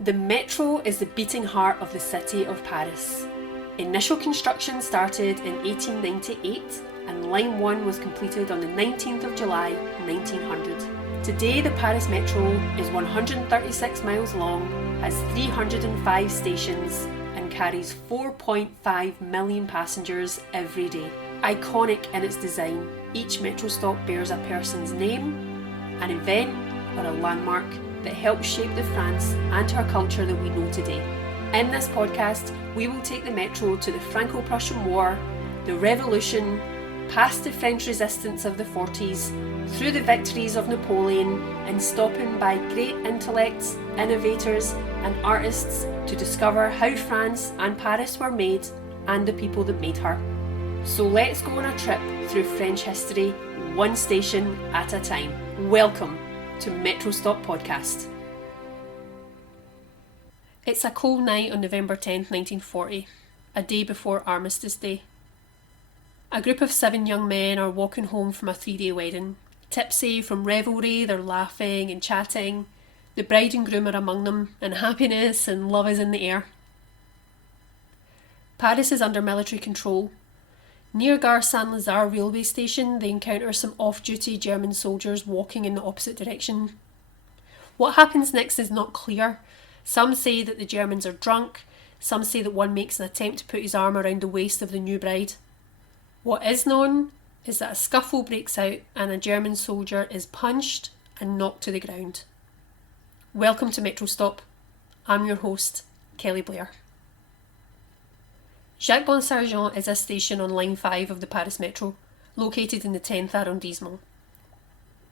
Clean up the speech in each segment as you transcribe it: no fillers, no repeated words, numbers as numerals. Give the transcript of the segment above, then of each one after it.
The metro is the beating heart of the city of Paris. Initial construction started in 1898 and Line 1 was completed on the 19th of July 1900. Today the Paris Metro is 136 miles long, has 305 stations and carries 4.5 million passengers every day. Iconic in its design, each metro stop bears a person's name, an event or a landmark that helped shape the France and her culture that we know today. In this podcast, we will take the metro to the Franco-Prussian War, the Revolution, past the French resistance of the 40s, through the victories of Napoleon, and stopping by great intellects, innovators and artists to discover how France and Paris were made and the people that made her. So let's go on a trip through French history, one station at a time. Welcome to Metro Stop Podcast. It's a cold night on November 10th, 1940, a day before Armistice Day. A group of 7 young men are walking home from a 3-day wedding. Tipsy from revelry, they're laughing and chatting. The bride and groom are among them, and happiness and love is in the air. Paris is under military control. Near Gare Saint-Lazare railway station, they encounter some off-duty German soldiers walking in the opposite direction. What happens next is not clear. Some say that the Germans are drunk, some say that one makes an attempt to put his arm around the waist of the new bride. What is known is that a scuffle breaks out and a German soldier is punched and knocked to the ground. Welcome to Metro Stop. I'm your host, Kelly Blair. Jacques Bonsergent is a station on Line 5 of the Paris Metro, located in the 10th arrondissement.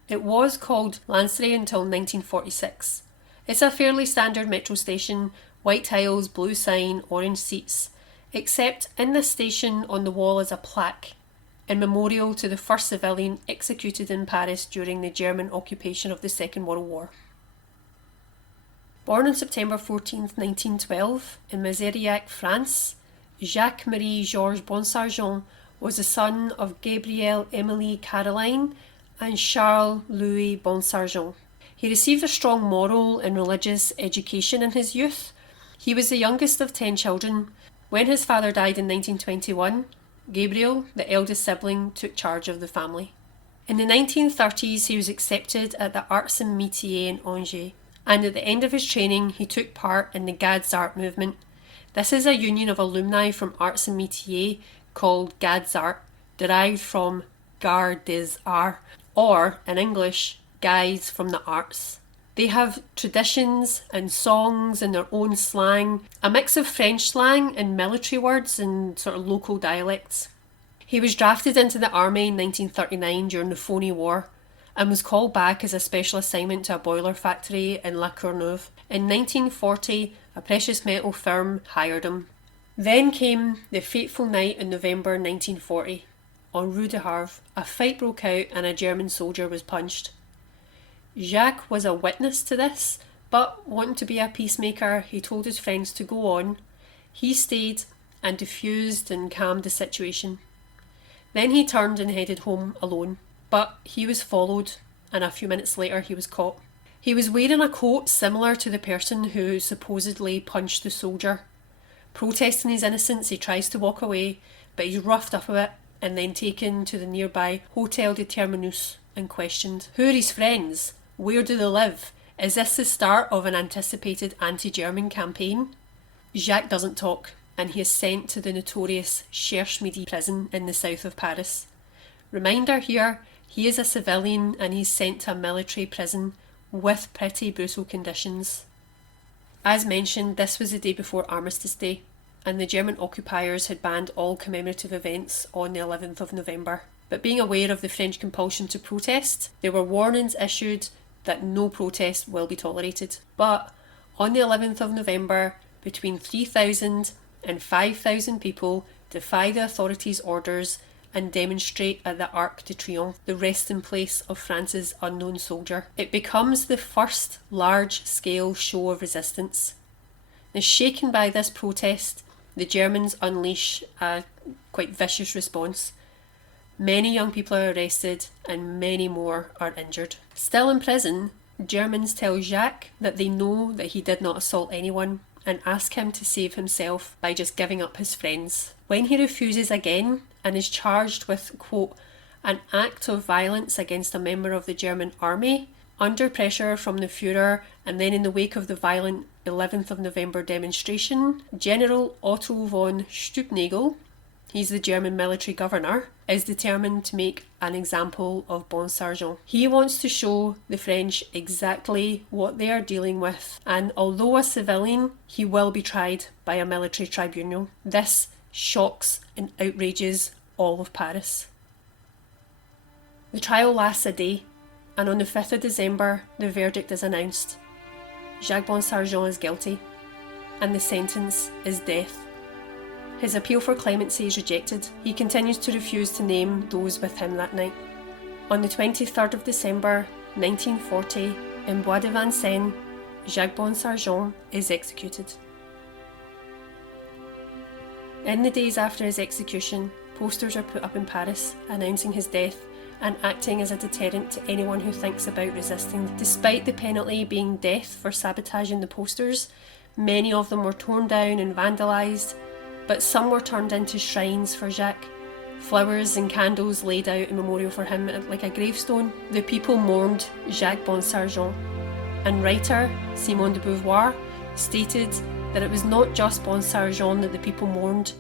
It was called Lanceray until 1946. It's a fairly standard metro station, white tiles, blue sign, orange seats, except in this station on the wall is a plaque in memorial to the first civilian executed in Paris during the German occupation of the Second World War. Born on September 14th, 1912 in Mézériac, France, Jacques-Marie Georges Bonsergent was the son of Gabrielle Émilie Caroline and Charles Louis Bonsergent. He received a strong moral and religious education in his youth. He was the youngest of 10 children. When his father died in 1921, Gabriel, the eldest sibling, took charge of the family. In the 1930s, he was accepted at the Arts and Métiers in Angers, and at the end of his training, he took part in the Gads Art movement. This is a union of alumni from Arts and Métiers called Gads Art, derived from Gare des Arts, or, in English, Guys from the Arts. They have traditions and songs and their own slang, a mix of French slang and military words and sort of local dialects. He was drafted into the army in 1939 during the Phoney War and was called back as a special assignment to a boiler factory in La Courneuve. In 1940, a precious metal firm hired him. Then came the fateful night in November 1940. On Rue de Havre, a fight broke out and a German soldier was punched. Jacques was a witness to this, but wanting to be a peacemaker, he told his friends to go on. He stayed and diffused and calmed the situation. Then he turned and headed home alone, but he was followed and a few minutes later he was caught. He was wearing a coat similar to the person who supposedly punched the soldier. Protesting his innocence, he tries to walk away, but he's roughed up a bit and then taken to the nearby Hotel de Terminus and questioned. Who are his friends? Where do they live? Is this the start of an anticipated anti-German campaign? Jacques doesn't talk, and he is sent to the notorious Cherche Midi prison in the south of Paris. Reminder here, he is a civilian and he's sent to a military prison with pretty brutal conditions. As mentioned, this was the day before Armistice Day, and the German occupiers had banned all commemorative events on the 11th of November. But being aware of the French compulsion to protest, there were warnings issued that no protest will be tolerated. But on the 11th of November, between 3,000 and 5,000 people defy the authorities' orders and demonstrate at the Arc de Triomphe, the resting place of France's unknown soldier. It becomes the first large-scale show of resistance. Now, shaken by this protest, the Germans unleash a quite vicious response. Many young people are arrested and many more are injured. Still in prison, Germans tell Jacques that they know that he did not assault anyone and ask him to save himself by just giving up his friends. When he refuses again and is charged with, quote, an act of violence against a member of the German army, under pressure from the Führer and then in the wake of the violent 11th of November demonstration, General Otto von Stubnagel, he's the German military governor, is determined to make an example of Bonsergent. He wants to show the French exactly what they are dealing with, and although a civilian, he will be tried by a military tribunal. This shocks and outrages all of Paris. The trial lasts a day, and on the 5th of December, the verdict is announced. Jacques Bonsergent is guilty, and the sentence is death. His appeal for clemency is rejected. He continues to refuse to name those with him that night. On the 23rd of December 1940, in Bois de Vincennes, Jacques Bonsergent is executed. In the days after his execution, posters are put up in Paris announcing his death and acting as a deterrent to anyone who thinks about resisting. Despite the penalty being death for sabotaging the posters, many of them were torn down and vandalised, but some were turned into shrines for Jacques. Flowers and candles laid out in memorial for him like a gravestone. The people mourned Jacques Bonsergent, and writer Simone de Beauvoir stated that it was not just Bonsergent that the people mourned,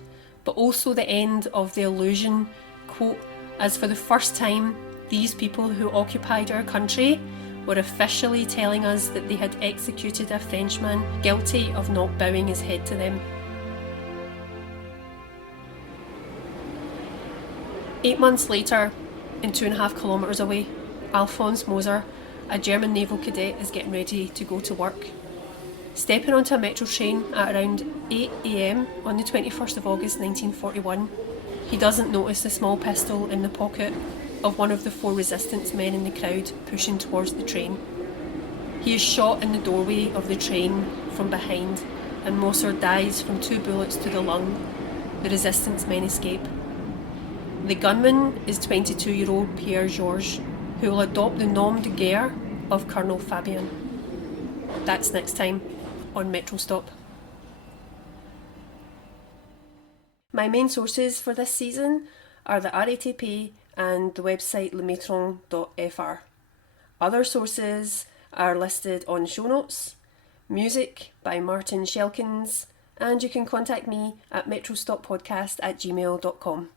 but also the end of the illusion, quote, as for the first time, these people who occupied our country were officially telling us that they had executed a Frenchman guilty of not bowing his head to them. 8 months later, and 2.5 kilometres away, Alphonse Moser, a German naval cadet, is getting ready to go to work. Stepping onto a metro train at around 8 a.m. on the 21st of August 1941, he doesn't notice the small pistol in the pocket of one of the 4 resistance men in the crowd pushing towards the train. He is shot in the doorway of the train from behind, and Moser dies from 2 bullets to the lung. The resistance men escape. The gunman is 22-year-old Pierre Georges, who will adopt the nom de guerre of Colonel Fabien. That's next time on Metro Stop. My main sources for this season are the RATP and the website lemetron.fr. Other sources are listed on show notes. Music by Martin Shelkins, and you can contact me at metrostoppodcast@gmail.com.